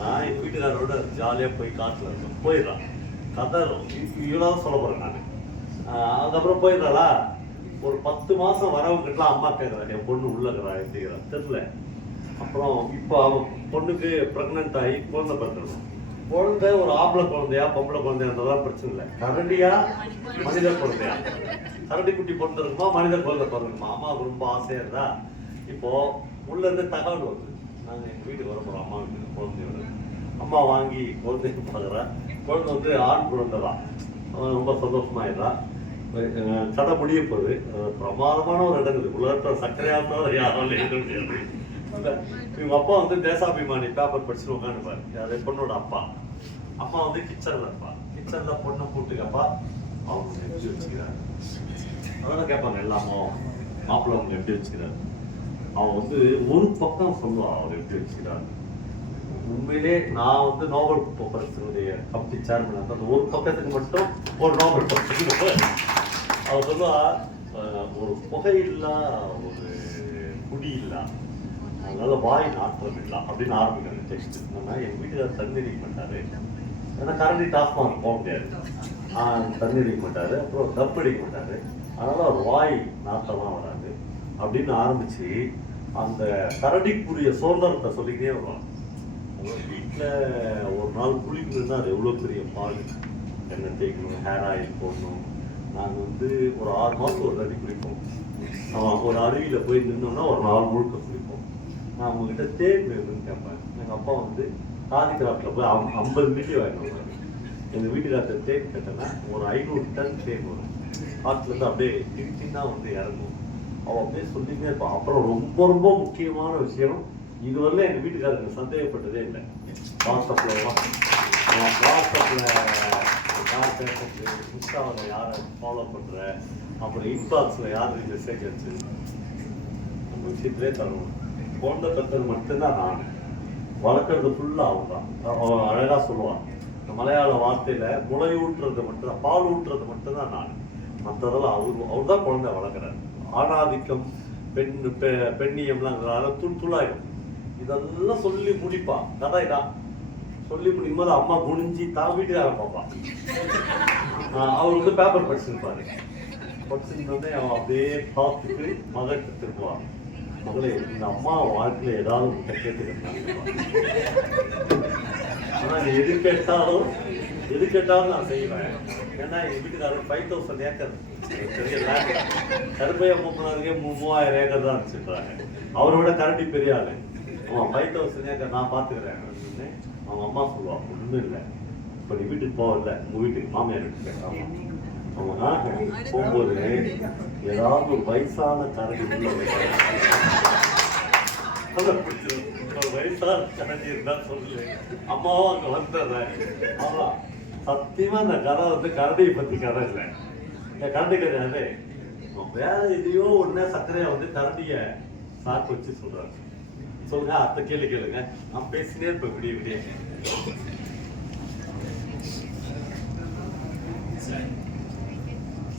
நான் எங்கள் வீட்டுக்காரோட ஜாலியாக போய் காட்டில் இருக்கேன், போயிடுறான். கதை இவ்வளோ சொல்ல போகிறேன் நான். அதுக்கப்புறம் போயிடுறாளா, ஒரு 10 மாதம் வரவங்கிட்டலாம் அம்மா கேட்குறாங்க, என் பொண்ணு உள்ளக்கிறா எப்படிங்கிறான் தெரியல. அப்புறம் இப்போ அவன் பொண்ணுக்கு ப்ரெக்னென்ட் ஆகி குழந்தை பிறந்துடணும். குழந்தை ஒரு ஆம்பளை குழந்தையா பொம்பளை குழந்தைன்றதான் பிரச்சனை இல்லை, கரண்டியா மனித குழந்தையா, கரண்டி குட்டி பிறந்திருக்குமா மனித குழந்தை பிறந்திருக்குமா. அம்மாவுக்கு ரொம்ப ஆசையாக இருந்தா. இப்போ உள்ள இருந்து தகவல் வருது, நாங்கள் எங்கள் வீட்டுக்கு வர போகிறோம், அம்மா வீட்டுக்கு குழந்தையோட. அம்மா வாங்கி குழந்தைக்கு பார்க்குறேன், குழந்தை வந்து ஆண் குழந்தை தான். ரொம்ப சந்தோஷமாயிடுறான். கதை முடிய போகுது. பிரமாதமான ஒரு இடம் இருக்குது உலகத்தில், சர்க்கரையாக யாரும் எழுத முடியாது. இவங்க அப்பா வந்து தேசாபிமானி பேப்பர் படிச்சுட்டு உட்காந்துப்பாரு, அது பொண்ணோட அப்பா. அம்மா வந்து கிச்சன்ல இருப்பா, கிச்சன்ல பொண்ணை கூட்டுக்கப்பா அவங்க எப்படி வச்சுக்கிறாரு அதெல்லாம் கேட்பாங்க. எல்லாமோ மாப்பிள்ளை அவங்க எப்படி வச்சுக்கிறாரு. அவன் வந்து ஒரு பக்கம் சொல்லுவான் அவர் எப்படி வச்சுக்கிறாரு. உண்மையிலே நான் வந்து நோபல் பரிசுடைய கமிட்டி சேர்மன், அந்த ஒரு பக்கத்துக்கு மட்டும் ஒரு நோபல் பரிசு. அவர் சொல்லுவா, ஒரு புகை இல்லா ஒரு குடி இல்லா, அதனால வாய் நாற்றம் இல்லை அப்படின்னு ஆரம்பிக்கிற டெக்ஸ்ட். என்னன்னா எங்கள் வீட்டுக்காரர் தண்ணி அடிக்க மாட்டாரு, ஏன்னா கரண்டி டாஸ்மாக் போக முடியாது, தண்ணி அடிக்க மாட்டாரு, அப்புறம் டப் அடிக்க மாட்டாரு, அதனால ஒரு வாய் நாற்றமாக வராது அப்படின்னு ஆரம்பிச்சு அந்த கரடிக்குரிய சுதந்திரத்தை சொல்லிக்கிட்டே வருவாங்க. வீட்டில் ஒரு நாள் குளிக்கணும்னா அது எவ்வளோ பெரிய பால், எண்ணெய் தேய்க்கணும், ஹேர் ஆயில் போடணும். நாங்கள் வந்து ஒரு 6 மாதம் ஒரு தண்ணி குளிப்போம். ஒரு அருவியில் போய் நின்னோம்னா ஒரு நாள் முழுக்க குளிப்போம். நான் உங்ககிட்ட தேன் வேணும்னு கேட்பேன். எங்கள் அப்பா வந்து காதி கிராஃப்டில் போய் 50 மில்லி வாங்கினாங்க. எங்கள் வீட்டுக்காரத்தை தேன் கேட்டேன்னா ஒரு 500 டன் தேன் வரும். காற்றுலேருந்து அப்படியே திருச்சின்னா வந்து இறங்கும். அவள் அப்படியே சொல்லிக்கிட்டே இருப்பான். அப்புறம் ரொம்ப ரொம்ப முக்கியமான விஷயம், இதுவரையிலும் எங்கள் வீட்டுக்காரருக்கு சந்தேகப்பட்டதே இல்லை. வாட்ஸ்அப்பில் யார் பேசுறது, இன்ஸ்டாவில் யாரை ஃபாலோ பண்ணுற, அப்புறம் இன்பாக்ஸில் யார் மெசேஜ் வச்சு நம்ம விஷயத்திலே தரணும். குழந்தை பெற்றது மட்டும்தான் நான், வளர்க்குறது ஃபுல்லாக அவன் தான். அவன் அழகாக சொல்லுவான், இந்த மலையாள வார்த்தையில் முளை ஊட்டுறது மட்டும்தான், பால் ஊட்டுறது மட்டும்தான் நான், மற்றதெல்லாம் அவர் தான் குழந்தை வளர்க்குறாரு. ஆணாதிக்கம் பெண்ணியம்லாங்கிறதால துளாயிடும். இதெல்லாம் சொல்லி முடிப்பான். கதை தான் சொல்லி முடிக்கும்போது அம்மா குனிஞ்சி தான் வீட்டுக்கார பார்ப்பான். அவர் வந்து பேப்பர் படிச்சிருப்பாரு. படிச்சிருந்தோடனே அவன் அப்படியே பார்த்துட்டு மகட்டு திரும்புவான். மகளே, இந்த அம்மா வாழ்க்கையில் ஏதாவது கேட்டுக்கிறேன், ஆனால் நீ எது கேட்டாலும் நான் செய்வேன். ஏன்னா எங்கள் வீட்டுக்காரர் 5000 ஏக்கர் பெரிய லேண்ட், கருப்பையா மூப்பனாருக்கே 3000 ஏக்கர் தான் வச்சுருக்காங்க. அவரை விட கரண்டி பெரிய ஆளு. அவன் 5000 ஏக்கர் நான் பார்த்துக்கிறேன். அவங்க அம்மா சொல்லுவான், ஒன்றும் இல்லை, இப்போ நீ வீட்டுக்கு போகல, உங்கள் வீட்டுக்கு மாமியார் வீட்டுக்கு கேட்கலாம். அவங்க போகும்போது ஏதாவது ஒரு வயசான கரண்டி ஒரு வயசான கரண்டி இருந்தா சொல்லு, அம்மாவும் அங்கே வந்துடுறேன். ஆமா, சத்தியமா இந்த கதை வந்து கரண்டியை பற்றி கதை இல்லை, இந்த கரண்டி கிடையாது. வேற எதையோ ஒண்ணு சர்க்கரையா வந்து கரண்டிய சாக்கு வச்சு சொல்றாங்க. சொல்லுங்க, அத்தை கேள்வி கேளுங்க, நான் பேசினே இருப்பேன் விடிய விடிய.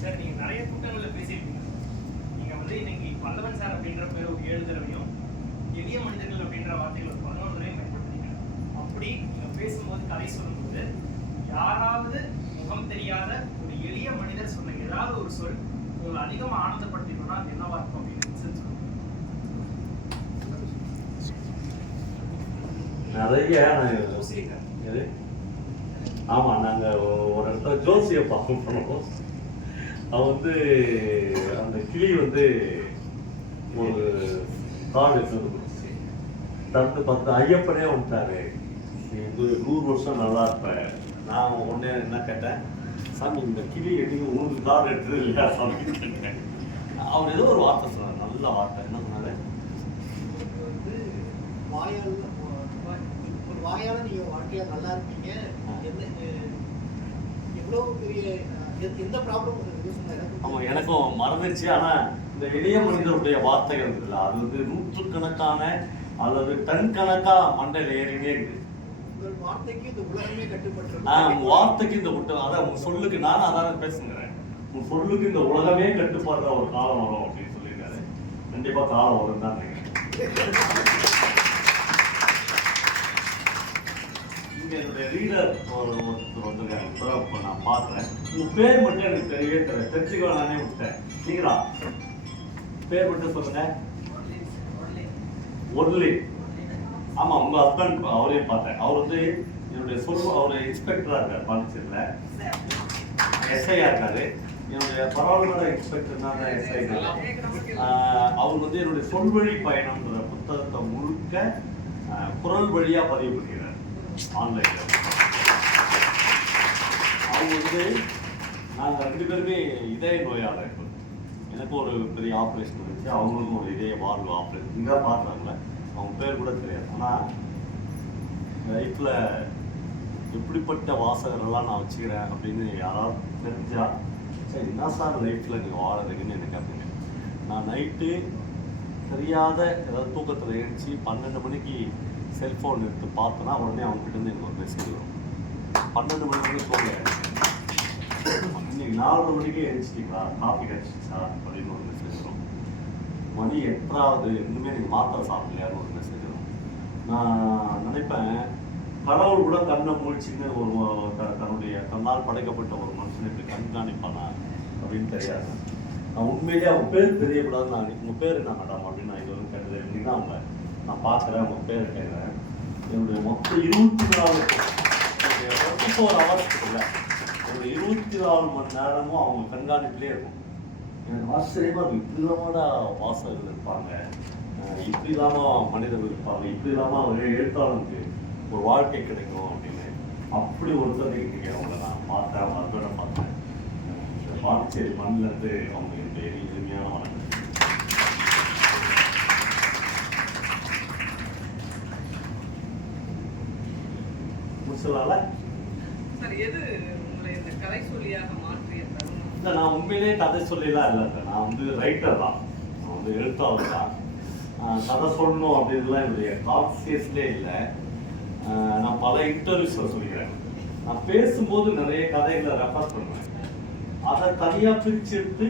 சார், நீங்க நிறைய கூட்டங்களில் பேசியிருக்கீங்க. நீங்க வந்து இன்னைக்கு பல்லவன் சார் அப்படின்ற பேர் ஒரு 7 தடவையும், எளிய மனிதர்கள் அப்படின்ற வார்த்தைகள் ஒரு 11 தடவையும் பயன்படுத்துறீங்க. அப்படி நீங்க பேசும்போது, கதை சொல்லும்போது, யாராவது முகம் தெரியாத ஒரு எளிய மனிதர் சொன்ன ஏதாவது ஒரு சொல் உங்களை அதிகமாக ஆனந்தப்படுத்திக்கணும்னா அது என்னவா இருக்கும் அப்படின்னு நிறைய. ஆமா, நாங்க ஒரு இடத்துல ஜோசியை பார்க்க போனோம். அவன் வந்து அந்த கிளி வந்து ஒரு காடு தந்து பார்த்து ஐயப்பனே வந்துட்டாரு, நீ வந்து 100 வருஷம் நல்லா இருப்ப. நான் உடனே என்ன கேட்டேன், சாமி இந்த கிளி எடுக்க உங்களுக்கு காடு எடுத்தது இல்லையா சாமி கேட்டேன். அவர் ஏதோ ஒரு வார்த்தை சொன்னார், நல்ல வார்த்தை. என்ன சொன்னாரு, வாயால நீங்க வாழ்க்கையா நல்லா இருப்பீங்க, எவ்வளவு பெரிய எந்த ப்ராப்ளம் ஆமா, எனக்கும் மறந்துச்சு. ஆனா இந்த எளிய மனிதருடைய வார்த்தைகள் இருக்குல்ல, அது வந்து 100கணக்கான அல்லது டன் கணக்கா மண்டையில் ஏறினே இருக்கு. வார்த்தைக்கு இந்த உலகமே கட்டுப்பட்டு, வார்த்தைக்கு இந்த அதான் உங்க சொல்லுக்கு, நானும் அதான் பேசுகிறேன், உங்க சொல்லுக்கு இந்த உலகமே கட்டுப்படுற ஒரு காலம் வரும் அப்படின்னு சொல்லியிருக்காரு. கண்டிப்பா காலம் வரும் தான் நினைக்கிறேன். இங்க என்னுடைய ரீடர் ஒருத்தர் வந்திருக்காங்க. இப்போ நான் பார்க்குறேன். உங்க பேர் மட்டும் எனக்கு தெரியவே தெரியல. தெரிஞ்சுக்கோ நானே விட்டேன். நீங்களா பேர் மட்டும் சொல்லுங்க. ஒர்லி. ஆமா, உங்க ஹஸ்பண்ட் அவரையும் பார்த்தேன். அவர் வந்து என்னுடைய அவர் இன்ஸ்பெக்டரா இருக்காரு பாண்டிச்சேரியில. எஸ்ஐயா இருக்காரு. என்னுடைய பரவாயில்ல இன்ஸ்பெக்டர்னால எஸ்ஐ. அவர் வந்து என்னுடைய சொல்வழி பயணம்ன்ற புத்தகத்தை முழுக்க குரல் வழியா பதிவு பண்ணிக்கிறார் ஆன்லைன்ல. அவங்க வந்து நாங்கள் 2 பேருமே இதய நோயாளர். எனக்கு ஒரு பெரிய ஆப்ரேஷன் இருந்துச்சு, அவங்களுக்கும் ஒரு இதய வாழ்வு ஆப்ரேஷன். இங்கே பார்க்குறாங்களே, அவங்க பேர் கூட தெரியாது. ஆனால் லைஃப்பில் எப்படிப்பட்ட வாசகரெல்லாம் நான் வச்சுக்கிறேன் அப்படின்னு யாராவது தெரிஞ்சா, சரி என்ன சார் லைஃப்பில் நீங்கள் வாழறீங்கன்னு எனக்கு கேட்பீங்க. நான் நைட்டு தெரியாத ஏதாவது தூக்கத்தில் எழுந்துச்சி 12 மணிக்கு செல்ஃபோன் எடுத்து பார்த்தேன்னா உடனே அவங்ககிட்ட எனக்கு ஒரு மெசேஜ் வரும். 12 மணி வரைக்கும் தூங்க இன்னைக்கு 4:30 மணிக்கே எழுச்சிட்டிங்களா, காஃபி கிடச்சிச்சா அப்படின்னு ஒரு மெசேஜ் வரும். மணி 8வது இன்னுமே நீங்கள் மாத்திரை சாப்பிடலையான்னு ஒரு மெசேஜ் வரும். நான் நினைப்பேன், கடவுள் கூட கண்ணை மூழ்ச்சின்னு தன்னுடைய தன்னால் படைக்கப்பட்ட ஒரு மனுஷனை இப்படி கண்காணிப்பானா அப்படின்னு தெரியாது. நான் உண்மையிலேயே அவங்க பேர் தெரியக்கூடாது. நான் உங்கள் பேர் என்ன மேடம் அப்படின்னு நான் இது வரைக்கும் கேட்டது. இன்னைக்கு தான் அவங்க நான் பார்க்குறேன், உங்கள் பேர் கேட்குறேன். என்னுடைய மொத்தம் 24 ஹவர்ஸ் இல்லை, என்னுடைய 24 மணி நேரமும் அவங்க கண்காணிப்பிலே இருக்கும். எனக்கு ஆச்சரியமாக இருக்கும். இப்படி இல்லாமடா வாசகர்கள் இருப்பாங்க, இப்படி இல்லாமல் மனிதர்கள் இருப்பாங்க, இப்படி இல்லாமல் ஒரு எழுத்தாளனுக்கு ஒரு வாழ்க்கை கிடைக்கும் அப்படின்னு. அப்படி ஒருத்தர் நீங்கள் அவங்கள நான் பார்த்தேன், அவங்க ஹஸ்பண்டை பார்த்தேன். பாண்டிச்சேரி மண்ணிலேருந்து அவங்க எளிமையான வணக்கம். முடிச்சதால எது உங்களை இந்த கதை சொல்லியாக மாற்றிய தருணம்? இல்லை, நான் உண்மையிலேயே கதை சொல்லிலாம் இல்லைங்க. நான் வந்து ரைட்டர் தான், நான் வந்து எழுத்தாளர் தான். கதை சொல்லணும் அப்படின்லாம் என்னுடைய கான்சியஸ்லே இல்லை. நான் பல இன்டர்வியூஸில் சொல்லிக்கிறேன். நான் பேசும்போது நிறைய கதைகளை ரெஃபர் பண்ணுவேன். அதை தனியாக பிரித்து எடுத்து